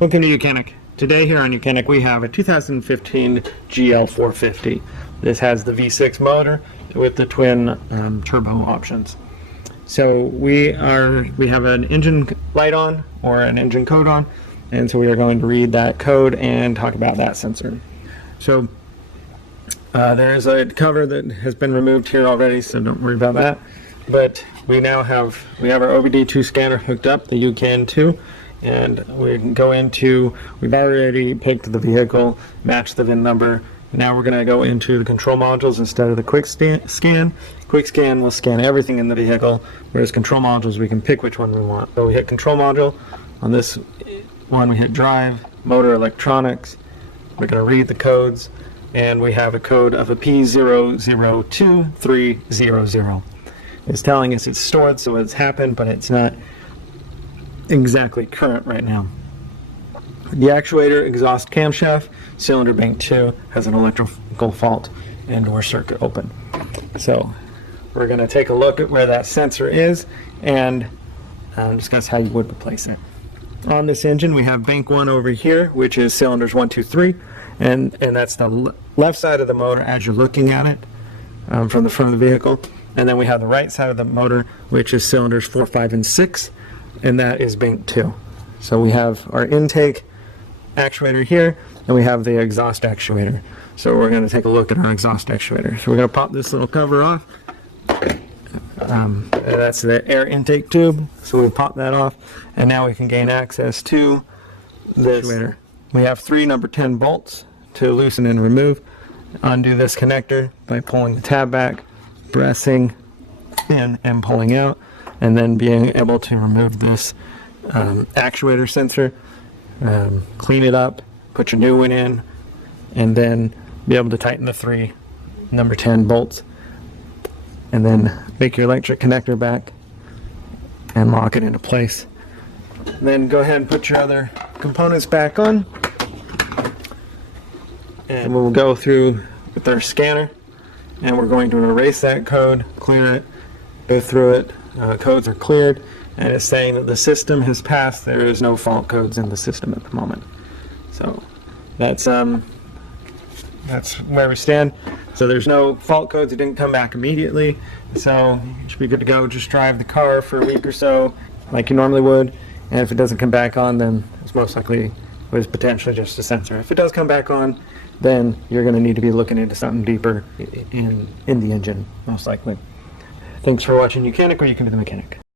Welcome to YOUCANIC. Today here on YOUCANIC we have a 2015 GL350. This has the V6 motor with the twin turbo options. So we have an engine light on, or an engine code on, and so we are going to read that code and talk about that sensor. So there's a cover that has been removed here already, so don't worry about that. But we have our OBD2 scanner hooked up, the YOUCAN 2. And we can go into, we've already picked the vehicle, matched the VIN number. Now we're going to go into the control modules instead of the quick scan. Quick scan will scan everything in the vehicle, whereas control modules we can pick which one we want. So we hit control module. On this one we hit drive, motor electronics. We're going to read the codes, and we have a code of a P002300. It's telling us it's stored, so it's happened, but it's not exactly current right now. The actuator exhaust camshaft cylinder bank 2 has an electrical fault and door circuit open. So we're going to take a look at where that sensor is and discuss how you would replace it. On this engine we have bank 1 over here, which is cylinders 1, 2, 3, and that's the left side of the motor as you're looking at it from the front of the vehicle. And then we have the right side of the motor, which is cylinders 4, 5, and 6. And that is bank 2. So we have our intake actuator here, and we have the exhaust actuator. So we're going to take a look at our exhaust actuator. So we're going to pop this little cover off. And that's the air intake tube. So we pop that off, and now we can gain access to this actuator. We have 3 number 10 bolts to loosen and remove. Undo this connector by pulling the tab back, pressing in and pulling out, and then being able to remove this actuator sensor, clean it up, put your new one in, and then be able to tighten the 3 number 10 bolts, and then make your electric connector back and lock it into place. Then go ahead and put your other components back on, and we'll go through with our scanner, and we're going to erase that code, clear it, go through it. Codes are cleared, and it's saying that the system has passed. There is no fault codes in the system at the moment. So that's where we stand. So there's no fault codes. It didn't come back immediately, so you should be good to go. Just drive the car for a week or so like you normally would, and if it doesn't come back on, then it's most likely was potentially just a sensor. If it does come back on, then you're going to need to be looking into something deeper in the engine, most likely. Thanks for watching YOUCANIC, where you can be the mechanic.